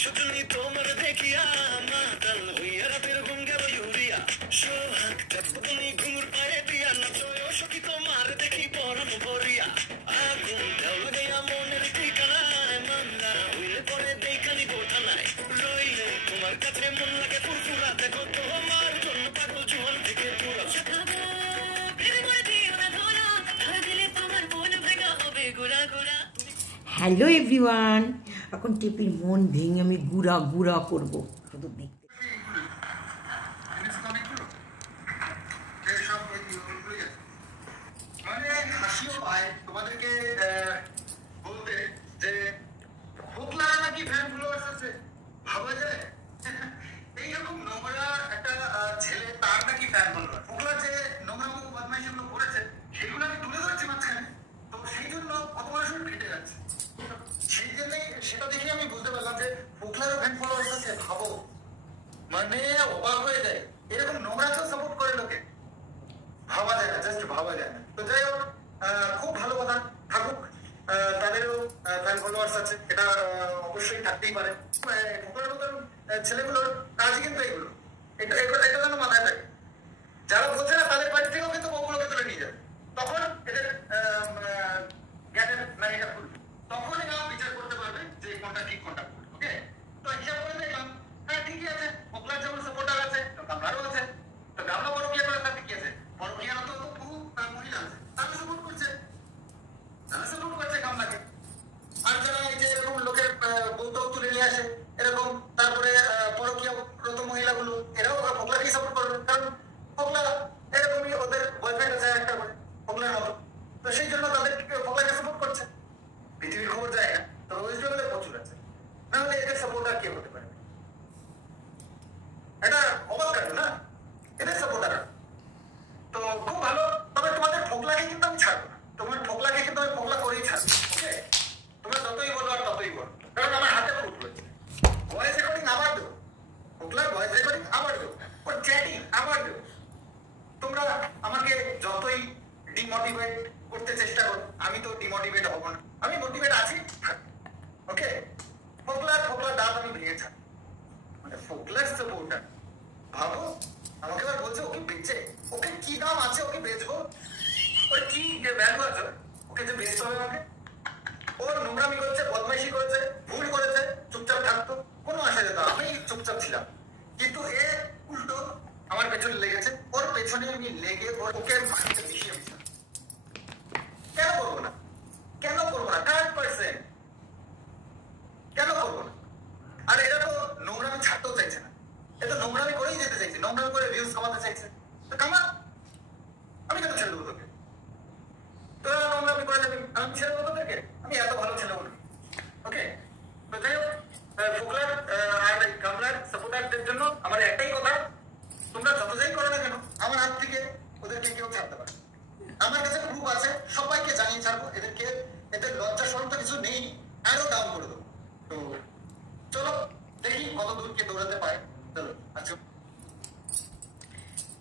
শুধুই তোমার দেখিয়া মাতাল হইয়া রাতের ঘুম গেল ইউরিয়া সোহাগটা তুমি ঘুমুর পায়ে দিয়া নাচো সখী তোমার দেখি পরম ভরিয়া আগুন ঢাল লাগাইয়া মনের ঠিকানায় মান্না হইলে পরে দেখানি বোঠানায় রইলে তোমার কাছে মন লাগে ফুরফুরা দেখো তোমার জন্য পাগল জোয়ান থেকে পুরা হ্যালো এভরিওয়ান, এখন টিপির মন ভেঙে আমি গুড়া গুড়া করবো শুধু দেখতে। তোমাদেরকে বলতে যে ফোকলা নাকি ফ্যান ফলোয়ার্স আছে, ভাবা যায় এইরকম নোংরা একটা ছেলে তার নাকি ফ্যান ফলোয়ার। ফোকলা যে নোংরা বদমাইশগুলো করেছে সেগুলো আমি তুলে ধরছি মাঝখানে, তো সেই জন্য কত মানুষ ফেটে যাচ্ছে। সেই জন্যই সেটা দেখে আমি বুঝতে পারলাম যে ফোকলারও ফ্যান ফলোয়ার্স আছে। ভাবো, মানে অবাক হয়ে যায়, এরকম নোংরাকেও সাপোর্ট করে লোকে, ভাবা যায় না, জাস্ট ভাবা যায় না। তো যাই হোক, খুব ভালো কথা, থাকুক, তাদেরও ফ্যান ফলোয়ার্স আছে, এটা অবশ্যই থাকতেই পারে। ফোকলার মতন ছেলেগুলোর কাজই কিন্তু এইগুলো, এটা যেন মাথায় থাকে। যারা বলছে না তাদের বাড়ি থেকেও কিন্তু বউগুলোকে তুলে নিয়ে যাবে, তখন এদের জ্ঞানের নারীটা খুলবে, তখন এরা বিচার করতে পারবে যে কোনটা ঠিক কোনটা ভুল। ওকে, তো হিসাব করে দেখলাম, হ্যাঁ ঠিকই আছে, ফোকলার যেমন সাপোর্টার আছে তো গামলারও আছে। তো গামলা পরকিয়া করে তাতে কি আছে, পরকিয়ারও তো বহু মহিলা আছে, তারা সাপোর্ট করছে গামলাকে। আর যারা এই যে এরকম লোকের বউটাও তুলে নিয়ে আসে এরকম, তারপরে পরকিয়ারত মহিলাগুলো, এরাও ফোকলাকেই সাপোর্ট করবে, কারণ ফোকলা এরকমই, ওদের বয়ফ্রেন্ড আছে একটা করে ফোকলার মতো, তো সেই জন্য তাদের ফোকলাকে সাপোর্ট করছে। পৃথিবীর খবর যায় না, তো ওয়েস্ট বেঙ্গলে প্রচুর আছে, নাহলে এদের সাপোর্টার কে হতে পারে? এটা অবাক কাটে না, এদের সাপোর্টার। তো খুব ভালো, তবে তোমাদের ফোকলাকে কিন্তু আমি ছাড়বো না, তোমার ফোকলাকে কিন্তু আমি ফোকলা করেই ছাড়বো। ওকে, তোমরা যতই বলো আর ততই বলো, কারণ আমার হাতে প্রুফ রয়েছে। ভয়েস রেকর্ডিং আবার দেবো, ফোকলার ভয়েস রেকর্ডিং আবার দেবো, ওর চ্যাটিং আবার দেবো। তোমরা আমাকে যতই ডিমোটিভেট করতে চেষ্টা করো, আমি তো ডিমোটিভেট হবো না, আমি মোটিভেট আছি। ওকে, ফোকলার দাঁত আমি ভেঙে ছাড়, মানে ফোকলার সাপোর্টার। ভাবো, আমাকে এবার বলছে ওকে বেচে, ওকে কি দাম আছে, ওকে বেচবো, ওর কি ভ্যালু আছে, ওকে যে বেচতে হবে আমাকে। ওর নোংরামি করেছে, বদমাইশি করেছে, ভুল করেছে, চুপচাপ থাকতো, কোনো আসা যেত, আমি চুপচাপ ছিলাম। কিন্তু এ উল্টো আমার পেছনে লেগেছে, ওর পেছনে আমি লেগে ওকে মাটিতে মিশিয়ে দিচ্ছি। কেন করবো না, কেন করবো না, 100% কেন করবো না? আর এরা তো নোংরামি ছাড়তেও চাইছে না, এটা নোংরামি করেই যেতে চাইছে, নোংরামি করে ভিউজ কামাতে চাইছে, তো কামা, আমি কেন ছেড়ে দেবো তোকে? তোরা নোংরামি করে যাবি, আমি ছেড়ে দেবো তোদেরকে? আমি এত ভালো ছেলে বলি। ওকে, তো যাই হোক, ফোকলার আর গামলার সাপোর্টারদের জন্য আমার একটাই কথা, তোমরা যত যাই করো না কেন, আমার হাত থেকে ওদেরকে কেউ ছাড়তে পারে। আমার কাছে প্রুফ আছে, সবাইকে জানিয়ে ছাড়বো, এদেরকে, এদের লজ্জা শরম তো কিছু নেই, আরো ডাউন করে দেবো। তো চলো দেখি কত দূর কে দৌড়াতে পারে। চলো, আচ্ছা,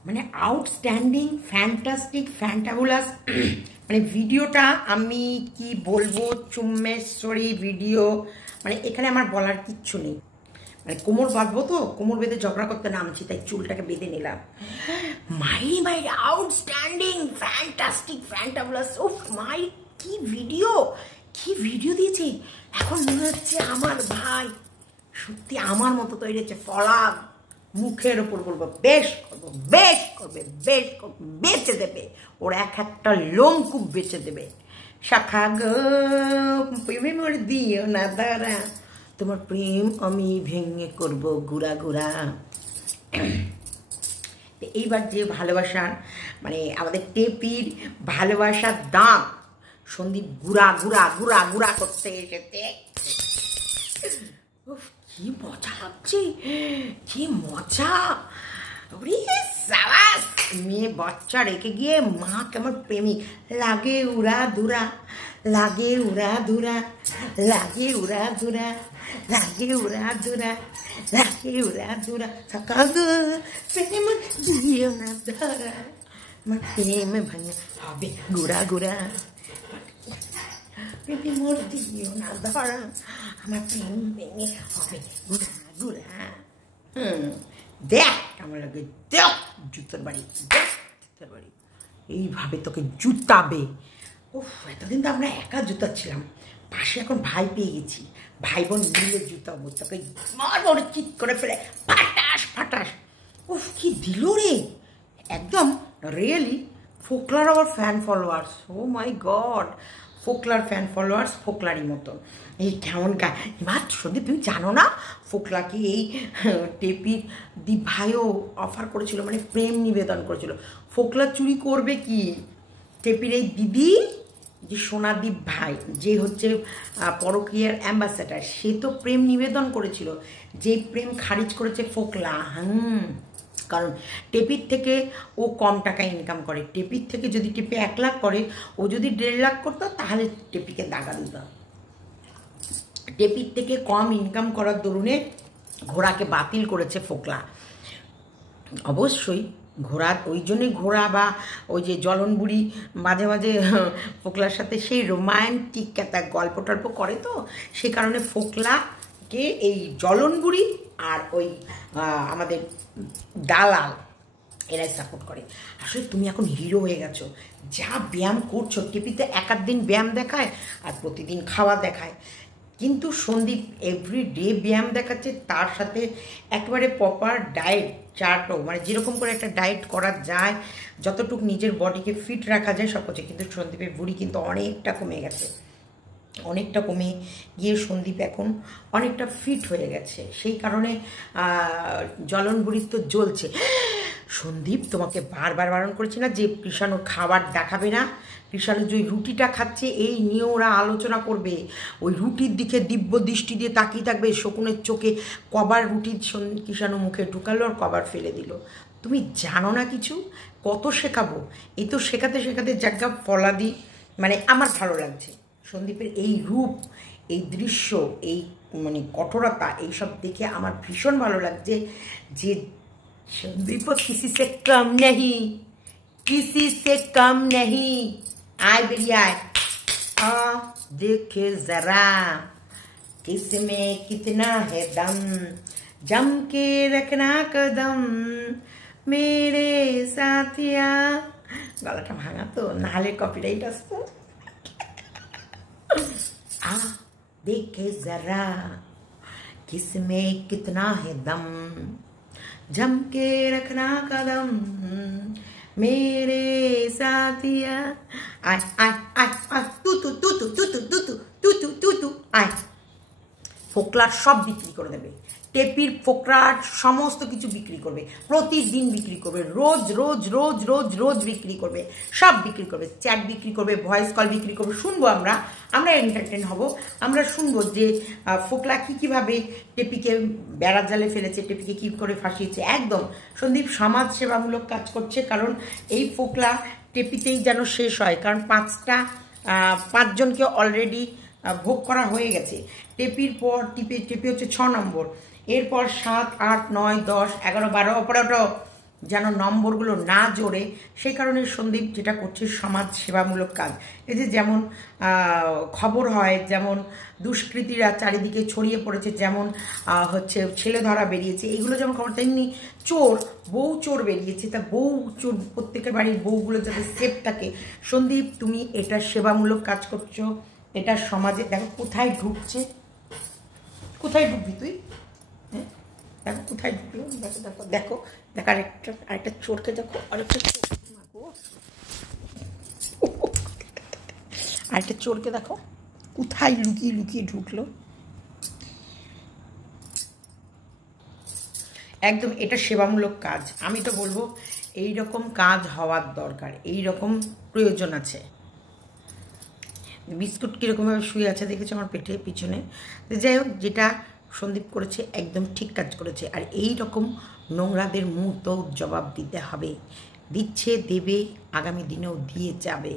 মানে আউটস্ট্যান্ডিং, ফ্যান্টাস্টিক, ফ্যান্টাবুলাস, মানে ভিডিওটা আমি কি বলবো, চুম্মেশ্বরী ভিডিও, মানে এখানে আমার বলার কিচ্ছু নেই। মানে কোমর বাঁধবো, তো কোমর বেঁধে ঝগড়া করতে নামছি, তাই চুলটাকে বেঁধে নিলাম। মাই আউটস্ট্যান্ডিং, ফ্যান্টাস্টিক, ফ্যান্টাবুলাস, উফ মাই, কি ভিডিও দিয়েছে। এখন মনে হচ্ছে আমার ভাই সত্যি আমার মতো তৈরি হচ্ছে, ফলাদ মুখের ওপর বলবো বেশ করবে, বেঁচে দেবে, ওর একটা লোম খুব বেঁচে দেবে। শাখা গো প্রেমে মোর দিও না দাঁড়া, তোমার প্রেম আমি ভেঙে করব গুড়া গুড়া। এইবার যে ভালোবাসার, মানে আমাদের টেপির ভালোবাসার দাম সন্দীপ গুড়া গুড়া গুড়া গুড়া করতে এসেছে। কি মজা লাগছে, কি মজা, মেয়ে বাচ্চা রেখে গিয়ে মা কেমন প্রেমিক লাগে, উড়া ধুরা লাগে, উড়া ধুরা লাগে, উড়া ধুরা লাগে, উড়া ধুরা লাগে, উড়া ধুরা। সকাল প্রেম দিও না ধরা, আমার প্রেম ভাঙা হবে গুড়া গুড়া। পেঁপে মরতে দিও না ধরা, আমার প্রেম ভেঙে হবে গুড়া গুড়া। দেখ আমার লাগে, দেখ জুতোর বাড়ি, দেখ জুতোর বাড়ি, এইভাবে তোকে জুতাবে। উফ, এতদিন তো আমরা একা জুতাচ্ছিলাম, পাশে এখন ভাই পেয়ে গেছি, ভাই বোন মিলে জুতাবো তোকে, মারবো চিৎ করে ফেলে ফাটাস ফাটাস। উফ কি দিল রে, একদম রিয়েলি ফোকলার আবার ফ্যান ফলোয়ার্স, ও মাই গড, ফোকলার ফ্যান ফলোয়ার্স ফোকলারই মতো। এই কেমন মাত্র সন্দীপ তুমি জানো না, ফোকলাকে এই টেপির দীপ ভাইও অফার করেছিল, মানে প্রেম নিবেদন করেছিল। ফোকলা চুরি করবে কি, টেপির এই দিদি যে সোনাদীপ ভাই, যে হচ্ছে পরকীয়ার অ্যাম্বাসেডার, সে তো প্রেম নিবেদন করেছিল, যে প্রেম খারিজ করেছে ফোকলা। কারণ টেপির থেকে ও কম টাকা ইনকাম করে, টেপির থেকে যদি টেপি 1 লাখ করে, ও যদি 1.5 লাখ করতো তাহলে টেপিকে দাগা দিত। টেপির থেকে কম ইনকাম করার দরুনে ঘোড়াকে বাতিল করেছে ফোকলা। অবশ্যই ঘোড়া, ওই জন্যই ঘোড়া বা ওই যে জ্বলন বুড়ি মাঝে মাঝে ফোকলার সাথে সেই রোমান্টিক একটা গল্প টল্প করে, তো সেই কারণে ফোকলাকে এই জ্বলন বুড়ি আর ওই আমাদের দালাল এরাই সাপোর্ট করে। আসলে তুমি এখন হিরো হয়ে গেছো, যা ব্যায়াম করছো, টিভিতে 1-8 দিন ব্যায়াম দেখায় আর প্রতিদিন খাওয়া দেখায়, কিন্তু সন্দীপ এভরিডে ব্যায়াম দেখাচ্ছে, তার সাথে একেবারে প্রপার ডায়েট চার্টও, মানে যেরকম করে একটা ডায়েট করা যায়, যতটুকু নিজের বডিকে ফিট রাখা যায় সব হচ্ছে। কিন্তু সন্দীপের বুড়ি কিন্তু অনেকটা কমে গেছে, অনেকটা কমে গিয়ে সন্দীপ এখন অনেকটা ফিট হয়ে গেছে, সেই কারণে জ্বলন বুড়ি তো জ্বলছে। সন্দীপ তোমাকে বারবার বারণ করেছি না যে কৃষাণু খাবার দেখাবে না, কৃষাণু যে রুটিটা খাচ্ছে এই নিয়ে ওরা আলোচনা করবে, ওই রুটির দিকে দিব্য দৃষ্টি দিয়ে তাকিয়ে থাকবে, শকুনের চোখে কবার রুটি কৃষাণু মুখে ঢুকালো আর কবার ফেলে দিল। তুমি জানো না কিছু, কত শেখাবো, এই তো শেখাতে শেখাতে জায়গা ফলাদি, মানে আমার ভালো লাগছে সন্দীপের এই রূপ, এই দৃশ্য, এই মানে কঠোরতা, এইসব দেখে আমার ভীষণ ভালো লাগছে যে সন্দীপ কিসি সে কম নেই, किसी से कम नहीं। आए बेरिया आए, देखे जरा किसमें कितना है दम, जम के रखना कदम मेरे साथिया। गलाटा भांगा तो नाले कॉपीराइट আসতো। देखे जरा किसमें कितना है दम, जम के रखना कदम मेरे साथिया। आय आय आय आय तू तू तू तू तू तू तू तू तू तू तू आय। ফোকলার সব বিক্রি করে দেবে, টেপির ফোকলার সমস্ত কিছু বিক্রি করবে, প্রতিদিন বিক্রি করবে, রোজ রোজ রোজ রোজ রোজ বিক্রি করবে, সব বিক্রি করবে, চ্যাট বিক্রি করবে, ভয়েস কল বিক্রি করবে। শুনবো আমরা এন্টারটেন হব, আমরা শুনবো যে ফোকলা কীভাবে টেপিকে বেড়া জালে ফেলেছে, টেপিকে কী করে ফাঁসিয়েছে। একদম সন্দীপ সমাজ সেবামূলক কাজ করছে, কারণ এই ফোকলা টেপিতেই যেন শেষ হয়, কারণ 5জনকে অলরেডি ভোগ করা হয়ে গেছে। টেপির পর টেপি হচ্ছে 6 নম্বর, এরপর 7, 8, 9, 10, 11, 12 অপরাধ যেন নম্বরগুলো না জোরে, সেই কারণে সন্দীপ যেটা করছে সমাজ সেবামূলক কাজ। এই যে যেমন খবর হয়, যেমন দুষ্কৃতীরা চারিদিকে ছড়িয়ে পড়েছে, যেমন হচ্ছে ছেলে ধরা বেরিয়েছে, এইগুলো যেমন খবর, তেমনি বউ চোর বেরিয়েছে, তা বউ চোর প্রত্যেকের বাড়ির বউগুলো যাতে সেফ থাকে। সন্দীপ তুমি এটা সেবামূলক কাজ করছো, এটা সমাজে দেখো কোথায় ঢুকছে, কোথায় ঢুকবি তুই, হ্যাঁ দেখো কোথায় ঢুকলো, দেখো দেখো দেখো দেখো, আরেকটা চোরকে দেখো, আরেকটা চোরকে দেখো কোথায় লুকিয়ে লুকিয়ে ঢুকলো। একদম এটা সেবামূলক কাজ, আমি তো বলবো এই রকম কাজ হওয়ার দরকার, এই রকম প্রয়োজন আছে। বিস্কুট কীরকমভাবে শুয়ে আছে দেখেছো আমার পেটে পিছনে। যাই হোক, যেটা সন্দীপ করেছে একদম ঠিক কাজ করেছে, আর এই রকম নোংরাদের মুখ তো জবাব দিতে হবে, দিচ্ছে, দেবে, আগামী দিনেও দিয়ে যাবে।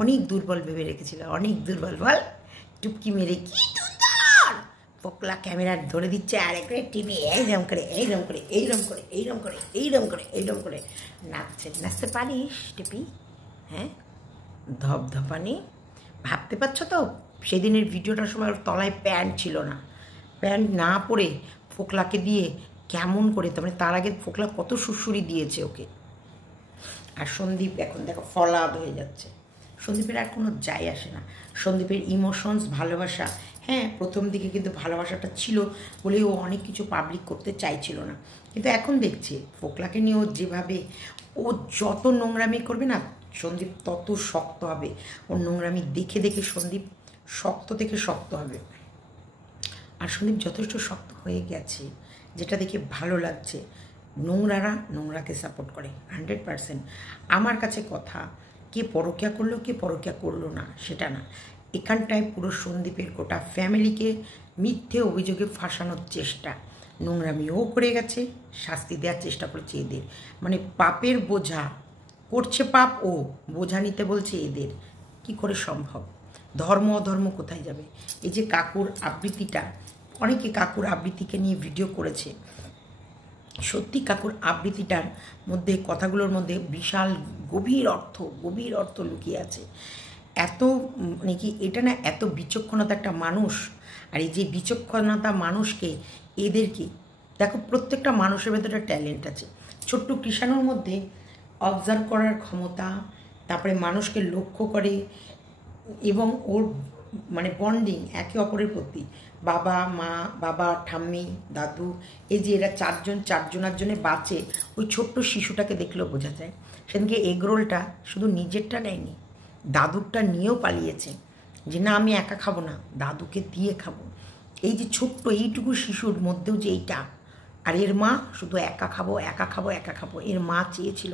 অনেক দুর্বল ভেবে রেখেছিল, অনেক দুর্বল, বল টুপকি মেরে কি সুন্দর ফোকলা ক্যামেরা ধরে দিচ্ছে, আর একটা টিভি এইরকম করে এইরকম করে এইরকম করে এইরকম করে এইরকম করে এইরকম করে নাচছে। নাচতে পারিস টিপি? হ্যাঁ, ধপধপানি ভাবতে পারছো তো? সেদিনের ভিডিওটার সময় ওর তলায় প্যান্ট ছিল না, প্যান্ট না পরে ফোকলাকে দিয়ে কেমন করে, তার আগে ফোকলা কত সুরসুরি দিয়েছে ওকে। আর সন্দীপ এখন দেখো ফলাদ হয়ে যাচ্ছে। সন্দীপের আর কোনো যায় আসে না। সন্দীপের ইমোশনস, ভালোবাসা, হ্যাঁ প্রথম দিকে কিন্তু ভালোবাসাটা ছিল বলে ও অনেক কিছু পাবলিক করতে চাইছিল না, কিন্তু এখন দেখছে ফোকলাকে নিয়ে ও যেভাবে, ও যত নোংরামি করবে না সন্দীপ তত শক্ত হবে। ওর নোংরামি দেখে দেখে সন্দীপ শক্ত থেকে শক্ত হবে। আর সন্দীপ যথেষ্ট শক্ত হয়ে গেছে, যেটা দেখে ভালো লাগছে। নোংরারা নোংরাকে সাপোর্ট করে 100%। আমার কাছে কথা, কে পরকিয়া করলো কে পরকিয়া করলো না সেটা না, এখানটায় পুরো সন্দীপের গোটা ফ্যামিলিকে মিথ্যে অভিযোগে ফাঁসানোর চেষ্টা। নোংরামিও করে গেছে, শাস্তি দেওয়ার চেষ্টা করেছে এদের, মানে পাপের বোঝা করছে, পাপ ও বোঝা নিতে বলছে এদের। কি করে সম্ভব? ধর্ম অধর্ম কোথায় যাবে? এই যে কাকুর আবৃত্তিটা, অনেকে কাকুর আবৃত্তিকে নিয়ে ভিডিও করেছে, সত্যি কাকুর আবৃত্তিটার মধ্যে, কথাগুলোর মধ্যে বিশাল গভীর অর্থ লুকিয়ে আছে। এত মানে কি এটা না, এত বিচক্ষণতা একটা মানুষ, আর এই যে বিচক্ষণতা মানুষকে, এদেরকে দেখো প্রত্যেকটা মানুষের ভেতরে ট্যালেন্ট আছে। ছোট্ট কৃষাণুর মধ্যে অবজার্ভ করার ক্ষমতা, তারপরে মানুষকে লক্ষ্য করে, এবং ওর মানে বন্ডিং একে অপরের প্রতি, বাবা মা, বাবা ঠাম্মি দাদু, এই যে এরা চারজনের জন্য বাঁচে, ওই ছোট্ট শিশুটাকে দেখলেও বোঝা যায়। সেদিনকে এগরোলটা শুধু নিজেরটা নেয়নি, দাদুরটা নিয়েও পালিয়েছে, যে না আমি একা খাবো না, দাদুকে দিয়ে খাবো। এই যে ছোট্ট এইটুকু শিশুর মধ্যেও যে এইটা, আর এর মা শুধু একা খাবো। এর মা চেয়েছিল,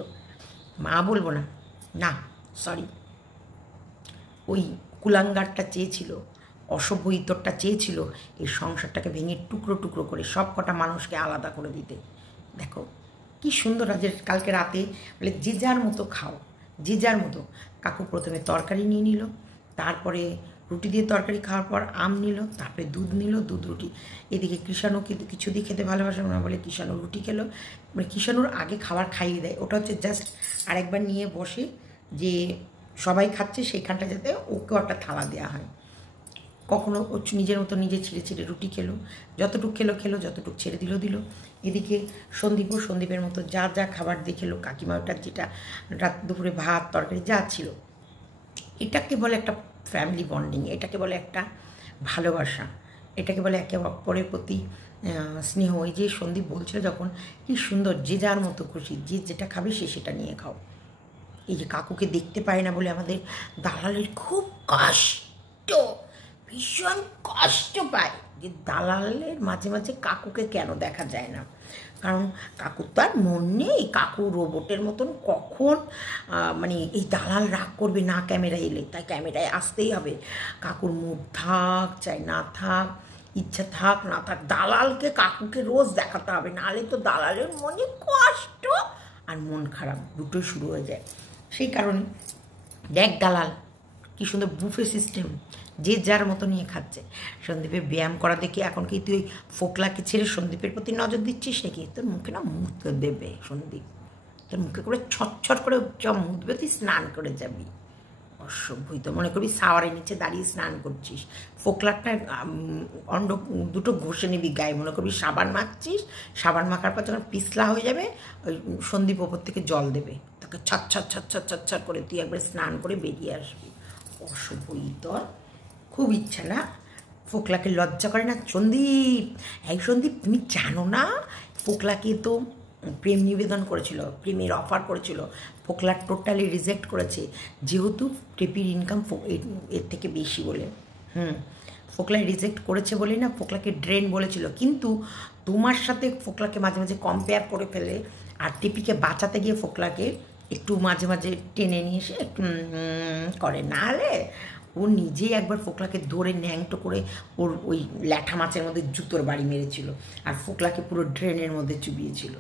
মা বলবো না সরি, ওই কুলাঙ্গারটা চেয়েছিল, অসভ্য ইতরটা চেয়েছিল এই সংসারটাকে ভেঙে টুকরো টুকরো করে সব কটা মানুষকে আলাদা করে দিতে। দেখো কি সুন্দর। আজের কালকে রাতে বলে যে যার মতো খাও, যে যার মতো। কাকু প্রথমে তরকারি নিয়ে নিল, তারপরে রুটি দিয়ে তরকারি খাওয়ার পর আম নিল, তারপরে দুধ নিল, দুধ রুটি। এদিকে কৃষাণু কিন্তু কিছু দিয়ে খেতে ভালোবাসে না বলে কৃষাণু রুটি খেলো, মানে কৃষাণুর আগে খাবার খাইয়ে দেয়। ওটা হচ্ছে জাস্ট আরেকবার নিয়ে বসে, যে সবাই খাচ্ছে সেইখানটা যাতে ওকেও একটা থালা দেওয়া হয়। কখনো ও নিজের মতো নিজে ছিঁড়ে রুটি খেলো, যতটুকু খেলো, যতটুকু ছেড়ে দিল। এদিকে সন্দীপের মতো যা খাবার দিয়ে খেলো, কাকিমা ওটার যেটা রাত দুপুরে ভাত তরকারি যা ছিল, এটাকে বলে একটা ফ্যামিলি বন্ডিং, এটাকে বলে একটা ভালোবাসা, এটাকে বলে একে অপরের প্রতি স্নেহ। এই যে সন্দীপ বলছিল যখন, কি সুন্দর, যে যার মতো খুশি, যে যেটা খাবে সে সেটা নিয়ে খাও। এই যে কাকুকে দেখতে পায় না বলে আমাদের দালালের খুব কষ্ট, ভীষণ কষ্ট পায়, যে দালালের মাঝে মাঝে কাকুকে কেন দেখা যায় না। কারণ কাকুর তো আর মন নেই, কাকু রোবটের মতন কখন মানে এই দালাল রাগ করবে না ক্যামেরা এলে, তাই ক্যামেরায় আসতেই হবে। কাকুর মুড থাক চাই না থাক, ইচ্ছা থাক না থাক, দালালকে কাকুকে রোজ দেখাতে হবে, নাহলে তো দালালের মনে কষ্ট আর মন খারাপ দুটোই শুরু হয়ে যায়। সেই কারণে দেখ দালাল কি সুন্দর বুফে সিস্টেম, যে যার মতো নিয়ে খাচ্ছে। সন্দীপের ব্যায়াম করা দেখে এখন কি তুই ফোকলাকে ছেড়ে সন্দীপের প্রতি নজর দিচ্ছিস নাকি? তোর মুখে না মুতে দেবে সন্দীপ, তোর মুখে করে ছটছট করে যা মুতবে, তুই স্নান করে যাবি। অসভ্যই তো, মনে করবি সাওয়ারের নিচে দাঁড়িয়ে স্নান করছিস, ফোকলাটা অন্ড দুটো ঘষে নিবি গায়ে, মনে করবি সাবান মাখছিস, সাবান মাখার পর যখন পিছলা হয়ে যাবে ওই সন্দীপ ওপর থেকে জল দেবে, তাকে ছট করে তুই একবার স্নান করে বেরিয়ে আসবি। অসভ্যই তোর খুব ইচ্ছা না? ফোকলাকে লজ্জা করে না সন্দীপ? এই সন্দীপ তুমি জানো না, ফোকলাকে তো প্রেম নিবেদন করেছিল, প্রেমের অফার করেছিল, ফোকলা টোটালি রিজেক্ট করেছে, যেহেতু টেপির ইনকাম এর থেকে বেশি বলে। ফোকলা রিজেক্ট করেছে বলেই না ফোকলাকে ড্রেন বলেছিল, কিন্তু তোমার সাথে ফোকলাকে মাঝে মাঝে কম্পেয়ার করে ফেলে, আর টেপিকে বাঁচাতে গিয়ে ফোকলাকে একটু মাঝে মাঝে টেনে নিয়ে এসে একটু করে, না হলে ও নিজেই একবার ফোকলাকে ধরে ন্যাংটো করে ওর ওই ল্যাঠা মাছের মধ্যে জুতোর বাড়ি মেরেছিল, আর ফোকলাকে পুরো ড্রেনের মধ্যে চুবিয়েছিল।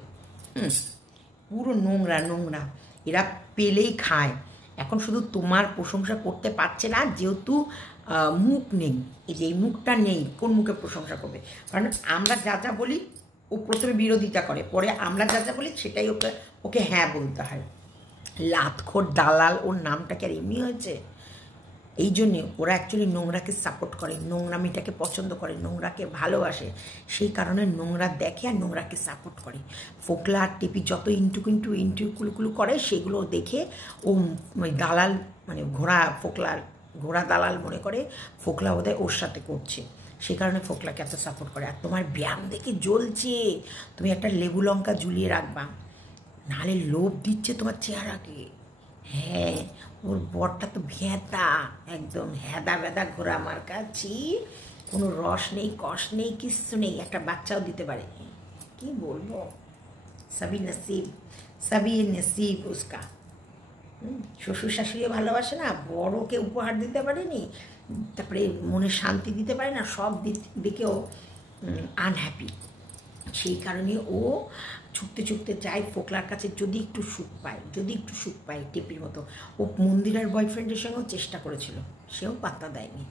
পুরো নোংরা, এরা পেলেই খায়। এখন শুধু তোমার প্রশংসা করতে পারছে না, যেহেতু মুখ নেই, এই যে এই মুখটা নেই, কোন মুখে প্রশংসা করবে? কারণ আমরা যা বলি ও প্রথমে বিরোধিতা করে, পরে আমরা যা বলি সেটাই ওকে হ্যাঁ বলতে হয়। লাতখোর দালাল, ওর নামটা কি আর এমনি হয়েছে? এই জন্যে ওরা অ্যাকচুয়ালি নোংরাকে সাপোর্ট করে, নোংরামিটাকে পছন্দ করে, নোংরাকে ভালোবাসে, সেই কারণে নোংরা দেখে আর নোংরাকে সাপোর্ট করে। ফোকলা আর টেপি যত ইন্টুকুলুকুলু করে সেগুলো দেখে ও দালাল মানে ঘোড়া দালাল মনে করে ফোকলা ওদের ওর সাথে করছে, সেই কারণে ফোকলাকে এত সাপোর্ট করে। আর তোমার ব্যায়াম দেখে জ্বলছে, তুমি একটা লেবু লঙ্কা ঝুলিয়ে রাখবা, নাহলে লোভ দিচ্ছে তোমার চেহারাকে। হ্যাঁ, ওর বরটা তো ভেঁতা, একদম হেদা বেদা ঘোরা আমার কাছে, কোনো রস নেই, কষ নেই, কিচ্ছু নেই, একটা বাচ্চাও দিতে পারে। কি বলবো, সবই নসিব উসকা। শ্বশুর শাশুড়িও ভালোবাসে না, বড়কে উপহার দিতে পারেনি, তারপরে মনে শান্তি দিতে পারে না, সব দিকেও আনহ্যাপি। সেই কারণে ও ছুটতে চায় ফোকলার কাছে যদি একটু সুখ পায়, টেপির মতো। ও মন্দিরের বয়ফ্রেন্ডের সঙ্গেও চেষ্টা করেছিল, সেও পাত্তা দেয়নি।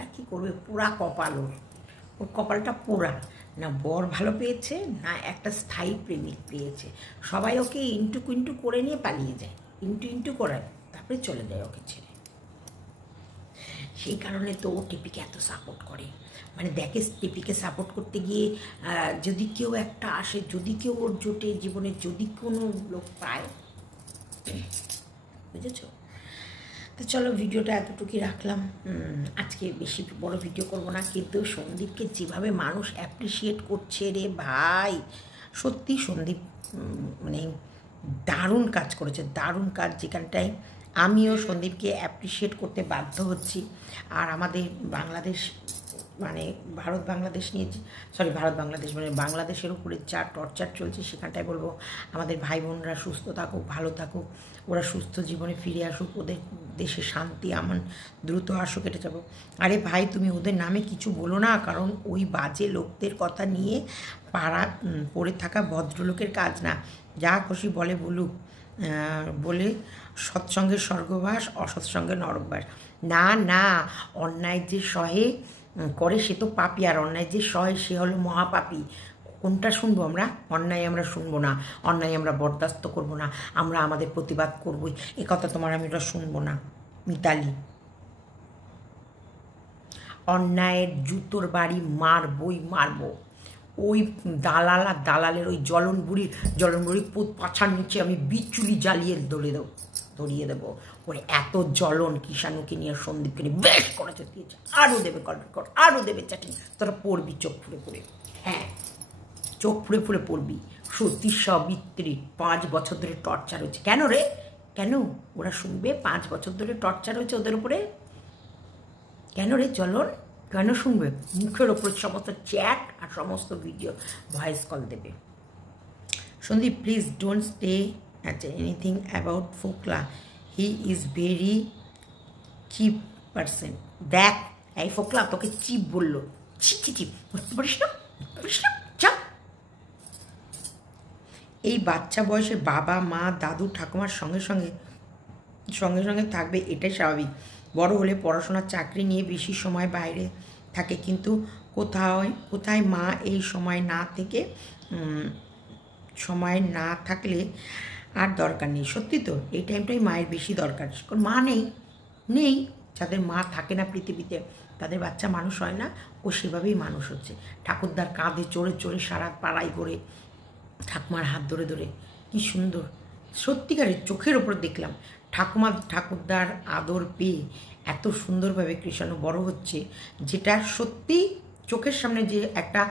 আর কি করবে, পোড়া কপাল ওর কপালটা পোড়া, না বর ভালো পেয়েছে না একটা স্থায়ী প্রেমিক পেয়েছে। সবাই ওকে ইন্টু করে নিয়ে পালিয়ে যায়, ইন্টু করায়, তারপরে চলে যায় ওকে ছেড়ে। সেই কারণে তো ও টেপিকে এত সাপোর্ট করে, মানে দেখে টেপিকে সাপোর্ট করতে গিয়ে যদি কেউ একটা আসে, যদি কেউ ওর জোটে জীবনে, যদি কোনো লোক পায়, বুঝেছ? তো চলো ভিডিওটা এতটুকুই রাখলাম, আজকে বেশি বড় ভিডিও করব না। কিন্তু সন্দীপকে যেভাবে মানুষ অ্যাপ্রিসিয়েট করছে রে ভাই, সত্যি সন্দীপ মানে দারুণ কাজ করেছে, দারুণ কাজ, যেখানটায় আমিও সন্দীপকে অ্যাপ্রিসিয়েট করতে বাধ্য হচ্ছি। আর আমাদের বাংলাদেশ মানে ভারত বাংলাদেশ মানে বাংলাদেশের উপরে যা টর্চার চলছে, সেখানটায় বলবো আমাদের ভাই বোনরা সুস্থ থাকুক, ভালো থাকুক, ওরা সুস্থ জীবনে ফিরে আসুক, ওদের দেশে শান্তি আমান দ্রুত আসুক, এটা যাবো। আরে ভাই, তুমি ওদের নামে কিছু বলো না, কারণ ওই বাজে লোকদের কথা নিয়ে পড়ে থাকা ভদ্রলোকের কাজ না। যা খুশি বলুক, বলে সৎসঙ্গের স্বর্গবাস, অসৎসঙ্গের নরকবাস। না, অন্যায় যে সহে করে সে তো পাপী, আর অন্যায় যে সহে সে হলো মহাপাপী। কোনটা শুনবো আমরা? অন্যায় আমরা শুনবো না, অন্যায় আমরা বরদাস্ত করবো না, আমরা আমাদের প্রতিবাদ করবই, এ কথা তোমার আমি ওটা শুনবো না মিতালি। অন্যায়ের জুতোর বাড়ি মারবো। ওই দালালের ওই জ্বলন বুড়ির পাছার নিচে আমি বিচুলি জ্বালিয়ে ধরিয়ে দেবো। ওরে এত জ্বলন কিষাণুকে নিয়ে, সন্দীপকে নিয়ে বেশ করেছে দিয়েছে, আরও দেবে কল, আরও দেবে চাটনি, তোরা পড়বি চোখ ফুড়ে। হ্যাঁ, চোখ ফুড়ে পড়বি। সত্যি সাবিত্রী 5 বছর ধরে টর্চার হয়েছে। কেন রে, কেন ওরা শুনবে? 5 বছর ধরে টর্চার হয়েছে ওদের উপরে, কেন রে জ্বলন, কেন শুনবে? মুখের ওপর সমস্ত চ্যাট আর সমস্ত ভিডিও ভয়েস কল দেবে। Sandeep, please don't stay anything about Fokla, he is very cheap person. দেখ এই ফোকলা তোকে চিপ বললো, চিপ বুঝতে পারিস না, চা। এই বাচ্চা বয়সে বাবা মা দাদু ঠাকুমার সঙ্গে সঙ্গে থাকবে, এটাই স্বাভাবিক। বড় হলে পড়াশোনার চাকরি নিয়ে বেশি সময় বাইরে থাকে, কিন্তু কোথায় মা এই সময় না থাকলে আর দরকার নেই। সত্যি তো, এই টাইমটাই মায়ের বেশি দরকার। কারণ মা নেই, যাদের মা থাকে না পৃথিবীতে, তাদের বাচ্চা মানুষ হয় না। ও সেভাবেই মানুষ হচ্ছে, ঠাকুরদার কাঁধে চড়ে সারা পাড়ায় করে, ঠাকুমার হাত ধরে কি সুন্দর, সত্যিকারের চোখের ওপর দেখলাম ঠাকুরদার আদর পেয়ে এত সুন্দরভাবে কৃষাণু বড় হচ্ছে, যেটা সত্যি চোখের সামনে যে একটা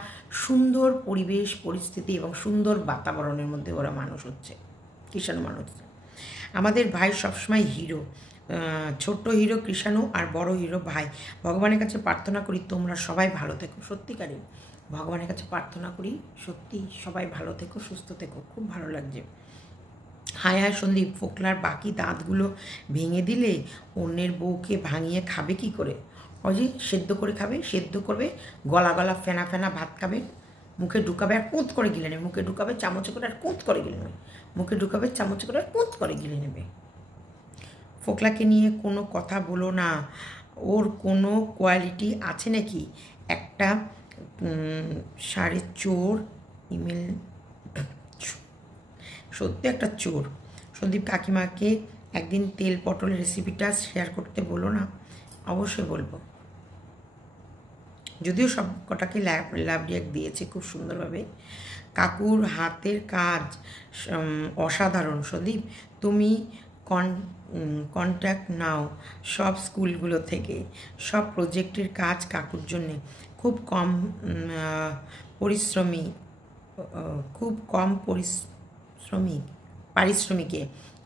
সুন্দর পরিবেশ পরিস্থিতি এবং সুন্দর বাতাবরণের মধ্যে ওরা মানুষ হচ্ছে, কৃষাণু মানুষ হচ্ছে। আমাদের ভাই সবসময় হিরো, ছোট্ট হিরো কৃষাণু আর বড় হিরো ভাই। ভগবানের কাছে প্রার্থনা করি তোমরা সবাই ভালো থেকো। সত্যিকারে ভগবানের কাছে প্রার্থনা করি, সত্যি সবাই ভালো থেকো, সুস্থ থেকো। খুব ভালো লাগছে। হায় সন্দীপ, ফোকলার বাকি দাঁতগুলো ভেঙে দিলে অন্যের বউকে ভাঙিয়ে খাবে কি করে? অজি সেদ্ধ করে খাবে, সেদ্ধ করবে, গলা ফেনা ভাত খাবে, মুখে ঢুকাবে আর কুঁত করে গিলে নেবে, মুখে ঢুকাবে চামচে করে আর কুঁত করে গিলে নেবে, মুখে ঢুকাবে চামচে করে আর কুঁত করে গিলে নেবে। ফোকলাকে নিয়ে কোনো কথা বলো না, ওর কোনো কোয়ালিটি আছে নাকি? একটা সাড়ে চোর, ইমেল সত্যি একটা চোর। সন্দীপ কাকিমাকে একদিন তেল পটলের রেসিপিটা শেয়ার করতে বলো না। অবশ্যই বলবো। যদিও সব কটাকে লাভ রিয়াক্ট দিয়েছে খুব সুন্দরভাবে। কাকুর হাতের কাজ অসাধারণ। সদীপ, তুমি কন্ট্যাক্ট নাও সব স্কুলগুলো থেকে। সব প্রজেক্টের কাজ কাকুর জন্যে খুব কম পারিশ্রমিকে।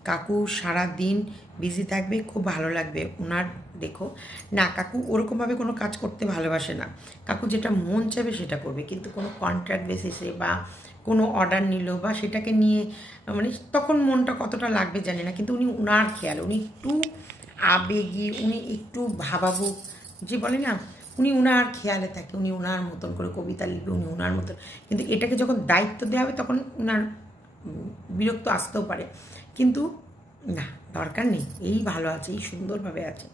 কাকু সারা দিন বিজি থাকবে, খুব ভালো লাগবে ওনার। দেখো না, কাকু ওরকমভাবে কোনো কাজ করতে ভালোবাসে না। কাকু যেটা মন চাইবে সেটা করবে, কিন্তু কোনো কন্ট্রাক্ট বেসিসে বা কোনো অর্ডার নিল বা সেটাকে নিয়ে মানে তখন মনটা কতটা লাগবে জানি না, কিন্তু উনি ওনার খেয়াল, উনি একটু আবেগী, উনি একটু ভাবাবুক, যে বলে না, উনি ওনার খেয়ালে থাকে, উনি ওনার মতন করে কবিতা লিখবে, উনি ওনার মতন। কিন্তু এটাকে যখন দায়িত্ব দেওয়া হবে তখন ওনার বিরক্ত আসতেও পারে, কিন্তু না, দরকার নেই, এই ভালো আছে, এই সুন্দরভাবে আছে।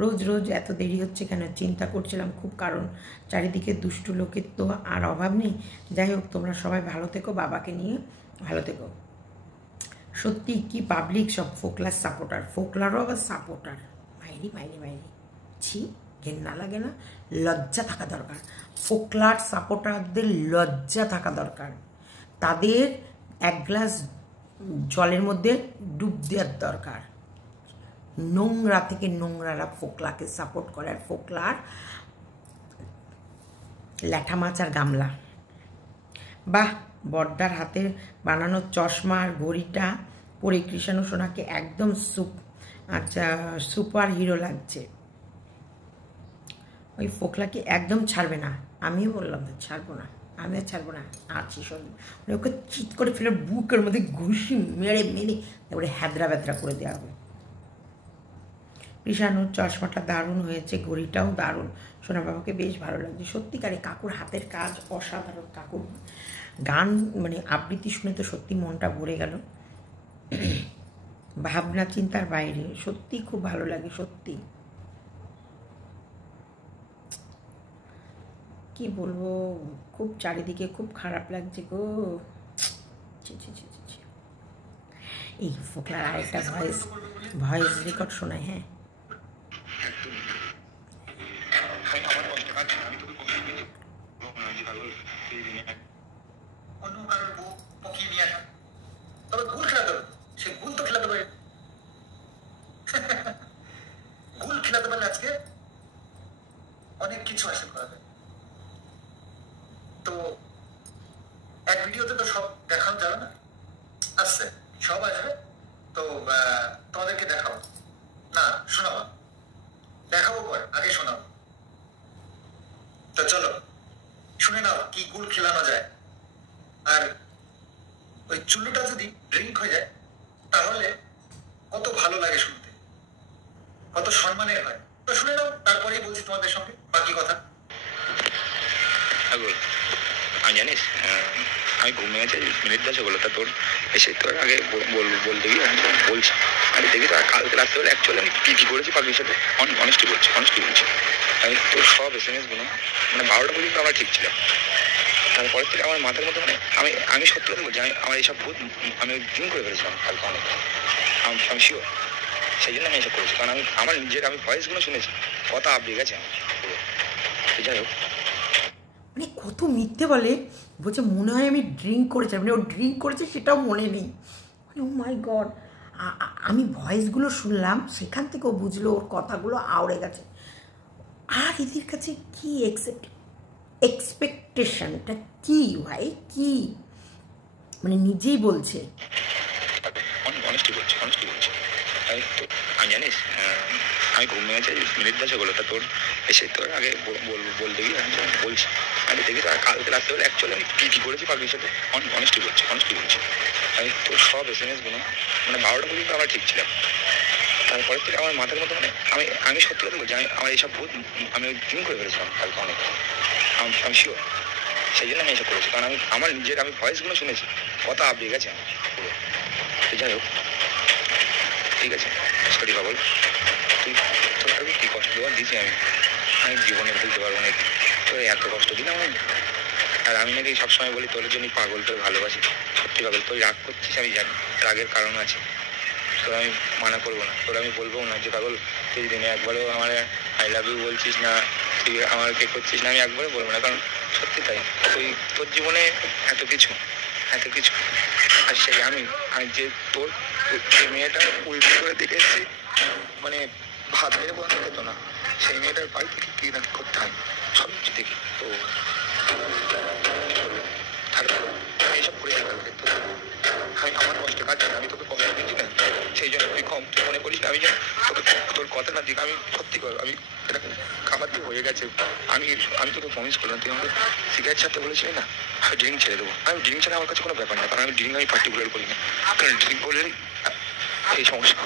রোজ রোজ এত দেরি হচ্ছে কেন চিন্তা করছিলাম খুব, কারণ চারিদিকে দুষ্টু লোকের তো আর অভাব নেই। যাই হোক, তোমরা সবাই ভালো থেকো, বাবাকে নিয়ে ভালো থেকো। সত্যি কি পাবলিক সব ফোকলার সাপোর্টার, ফোকলারও আবার সাপোর্টার, মাইরি ছি, ঘেন্না লাগে না? লজ্জা থাকা দরকার, ফোকলার সাপোর্টারদের লজ্জা থাকা দরকার। তাদের এক গ্লাস জলের মধ্যে ডুব দেওয়ার দরকার। নোংরা থেকে নোংরারা ফোকলাকে সাপোর্ট করে, আর ফোকলার ল্যাঠা মাছ আর গামলা। বাহ, বর্দার হাতের বানানো চশমা আর ঘড়িটা পরে কৃষাণু সোনাকে একদম সুপার হিরো লাগছে। ওই ফোকলাকে একদম ছাড়বে না, আমিও বললাম তো ছাড়বো না, আমি আর ছাড়বো না, আছি শুনুন, ওকে চিৎ করে ফেলে বুকের মধ্যে ঘুষি মেরে তারপরে হ্যাদরা ব্যাদরা করে দেওয়া হবে। কৃষাণুর চশমাটা দারুণ হয়েছে, ঘড়িটাও দারুণ, সোনা বাবাকে বেশ ভালো লাগছে। সত্যিকারে কাকুর হাতের কাজ অসাধারণ। কাকুর গান মানে আবৃত্তি শুনে তো সত্যি মনটা ভরে গেল, ভাবনা চিন্তার বাইরে, সত্যি খুব ভালো লাগে। সত্যি কি বলবো, খুব চারিদিকে খুব খারাপ লাগছে গো। এই ফোকলার আরেকটা ভয়েস রেকর্ড শোনায়। হ্যাঁ, অনেক কিছু হাসিল করা যায়। তো এক ভিডিওতে তো সব দেখানো যাবে না, আসছে সব আসবে, তো তোমাদেরকে দেখাবো না, শোনাবো, দেখাবো পরে, আগে শোনাবো। তো চলো শুনে নাও কি গুল খেলানো যায়। আর ওই চুল্লুটা যদি ড্রিঙ্ক হয়ে যায় তাহলে কত ভালো লাগে শুনতে, কত সম্মানের হয়। তো শুনে নাও, তারপরেই বলছি তোমাদের সঙ্গে বাকি কথা। আমি জানিস আমি ঘুমিয়ে আছি মিনিট 10 হলো, তা তোর এসে তোর আগে বলতে গিয়ে আমি বলছি, আরে দেখি তো কালকে রাত্রে অ্যাকচুয়ালি আমি কি করেছি পাখির সাথে, অনেস্টি বলছি আমি তোর সব SMS গুলো মানে 12টা পর্যন্ত আমার ঠিক ছিল। তারপরে থেকে আমার মাথার মধ্যে মানে আমি সত্যি কথা বলছি, আমার এইসব ভূত আমি ড্রিম করে ফেলেছিলাম কালকে অনেক, আমি শিওর, সেই জন্য আমি এসব করেছি, কারণ আমার নিজের আমি ভয়েসগুলো শুনেছি, কথা আপডেট গেছে আমার পুরো। যাই হোক, মানে কত মিথ্যে বলে, বলছে মনে হয় আমি ড্রিঙ্ক করেছি, মানে ও ড্রিঙ্ক করেছে সেটাও মনে নেই। মানে ও মাই গড, আমি ভয়েসগুলো শুনলাম, সেখান থেকে ও বুঝলো ওর কথাগুলো আওড়ে গেছে। আর এদের কাছে কি এক্সপেকটেশনটা কি ভাই, কি মানে নিজেই বলছে। আমি জানিস আমি ঘুমিয়ে আছি মিনিট 10 হলো, তা তোর এসে তোর আগে বলতে গিয়ে আমি বলছি, আরে দেখি তো কালকে রাত্রে অ্যাকচুয়ালি আমি কি করেছি পাখির সাথে, অনেস্টি বলছি আমি তোর সব SMS গুলো মানে 12টা পর্যন্ত আমার ঠিক ছিল। তারপরে থেকে আমার মাথার মধ্যে মানে আমি সত্যি কথা বলছি, আমার এইসব ভূত আমি ড্রিম করে ফেলেছিলাম কালকে অনেক, আমি শিওর, সেই জন্য আমি এসব করেছি, কারণ আমার নিজের আমি ভয়েসগুলো শুনেছি, কথা আপডেট গেছে আমার পুরো। যাই হোক, ঠিক আছে, সরি বাবল, তোর আমি কী কষ্ট দেওয়ার দিয়েছি আমি জীবনে ভুলতে পারবো না, তোর এত কষ্ট দিলাম আমি। আর আমি নাকি সবসময় বলি তোর জন্যই পাগল, তোর ভালোবাসি, সত্যি পাগল, তুই রাগ করছিস আমি জানি, রাগের কারণ আছে, তোর আমি মানা করবো না, তোর আমি বলবো না যে পাগল তুই দিনে একবারও আমার আই লাভ ইউ বলছিস না, তুই আমাকে করছিস না, আমি একবারে বলবো না, কারণ সত্যি তাই। তোর জীবনে এত কিছু আর সেই আমি যে তোর যে মেয়েটা উল্টো করে দেখে এসেছি, মানে ভাত মেরে বন্ধ খেতো না, সেই মেয়েটার বাড়ি থেকে কি না করতে হয় সব কিছু দেখি। তো এইসব করেছি কালকে, তো আমি আমার কষ্ট কাটছি না, আমি তোকে কষ্ট দিচ্ছি না, সেই জন্য তুই কম মনে করিস না। আমি যেন তোকে তোর কথা না দিক, আমি সত্যি কর, আমি এরকম খাবার দিয়ে হয়ে গেছে। আমি তোকে প্রমিস করলাম, তুই আমাকে সিগারেট ছাড়তে বলেছিলি না, আমি ড্রিঙ্ক ছেড়ে দেবো। আমি ড্রিঙ্ক ছাড়া আমার কাছে কোনো ব্যাপার না, কারণ আমি ড্রিঙ্ক আমি পার্টিকুলার করি না, কারণ ড্রিঙ্ক করলেই এই সমস্যা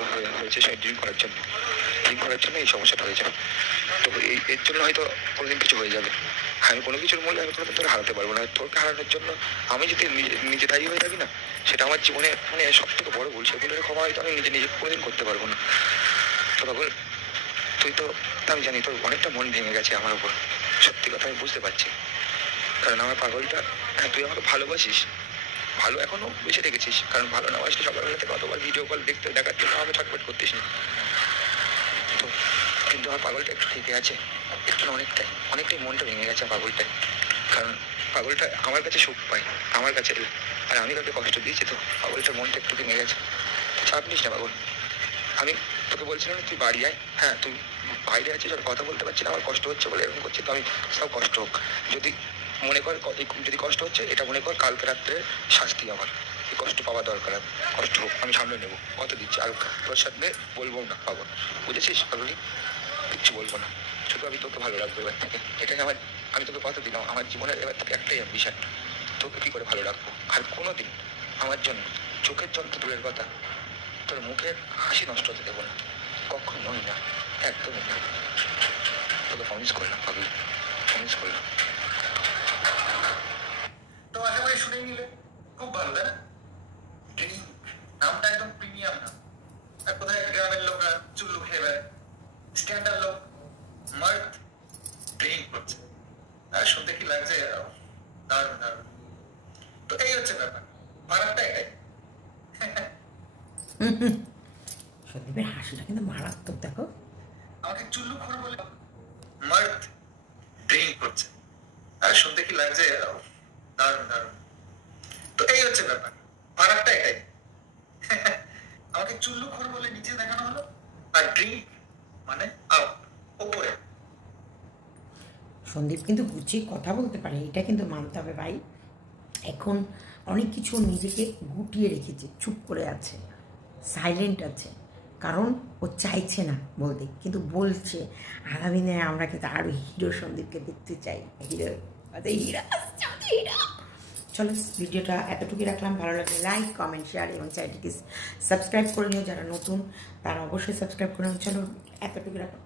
হয়েছে, সেই ড্রিঙ্ক করার জন্য এই সমস্যাটা হয়েছে। তো এর জন্য হয়তো কোনোদিন কিছু হয়ে যাবে। আমি কোনো কিছুর মূল্যে আমি কোনোদিন তোকে হারাতে পারবো না। তোকে হারানোর জন্য আমি যদি নিজে দায়ী হয়ে থাকি না, সেটা আমার জীবনে মানে সব থেকে বড় ভুল। সেগুলোর ক্ষমা হয়তো আমি নিজে কোনোদিন করতে পারবো না। তো তখন তুই তো, আমি জানি তোর অনেকটা মন ভেঙে গেছে আমার উপর, সত্যি কথা আমি বুঝতে পারছি। কারণ আমার পাগলটা, হ্যাঁ তুই আমাকে ভালোবাসিস, ভালো এখনো বেশি রেখেছিস, কারণ ভালো না বাসলে সকালবেলা থেকে কতবার ভিডিও কল দেখার জন্য আমাকে ছটফট করতিস না। তো কিন্তু আমার পাগলটা একটু ঠিকই আছে, একটু অনেকটাই মনটা ভেঙে গেছে পাগলটায়। কারণ পাগলটা আমার কাছে সুখ পায়, আমার কাছে, আর আমি তাকে কষ্ট দিয়েছি, তো পাগলটার মনটা একটু ভেঙে গেছে। চাপ নিস না পাগল, আমি তোকে বলছিলাম না তুই বাড়ি আয়, হ্যাঁ তুই বাইরে আছিস আর কথা বলতে পারছি না, আমার কষ্ট হচ্ছে বলে এরকম করছি, তো আমি সব কষ্ট হোক, যদি মনে কর যদি কষ্ট হচ্ছে এটা মনে কর কালকে রাত্রে শাস্তি, আমার এই কষ্ট পাওয়া দরকার, কষ্ট হোক আমি সামনে নেবো, কত দিচ্ছি, আর তোর সাথে বলবো না পাগল, বুঝেছিস পাগলি, কিচ্ছু বলবো না, শুধু আমি তোকে ভালো রাখবো এবার থেকে, এটাই আমি তোকে কথা দিলাম, আমার জীবনের এবার থেকে একটাই অ্যাম্বিশন, তোকে কী করে ভালো রাখবো। আর কোনো দিন আমার জন্য চোখের জল তো দূরের কথা, তোর মুখের হাসি নষ্ট হতে দেবো না, কখনোই না, একদমই না। তোকে প্রমিস করলাম পাগল, প্রমিস করলাম। তো আশা করি শুনেই নিলে, খুব ভালো তাই না? ড্রিঙ্ক নামটা একদম প্রিমিয়াম নাম। আর কোথায় গ্রামের লোকরা চুল্লু খেয়ে বেড়ায়, স্ট্যান্ডার্ড লোক মার্থ ড্রিঙ্ক করছে, আর শুনতে কি লাগছে দারুণ দারুণ। তো এই হচ্ছে ব্যাপার, ফারাকটা এটাই। সন্দীপের হাসিটা কিন্তু মারাত্মক, দেখো আমাকে চুল্লু খোর বলে মার্থ ড্রিঙ্ক করছে, আর শুনতে কি লাগছে দারুণ দারুণ। তো এই হচ্ছে ব্যাপার, ফারাকটা এটাই। আমাকে চুল্লু খোর বলে নিচে দেখানো হলো, আর ড্রিঙ্ক মানে আউট, ওপরে। সন্দীপ কিন্তু গুছিয়ে কথা বলতে পারে, এটা কিন্তু মানতে হবে ভাই। এখন অনেক কিছু নিজেকে গুটিয়ে রেখেছে, চুপ করে আছে, সাইলেন্ট আছে, কারণ ও চাইছে না বলতে, কিন্তু বলছে। আগামী দিনে আমরা কিন্তু আরও হিরো সন্দীপকে দেখতে চাই, হিরো হিরা। চলো ভিডিওটা এতটুকুই রাখলাম, ভালো লাগলে লাইক কমেন্ট শেয়ার এবং চ্যানেলটিকে সাবস্ক্রাইব করে নিও, যারা নতুন তারা অবশ্যই সাবস্ক্রাইব করে নিও। চলো এতটুকু রাখলাম।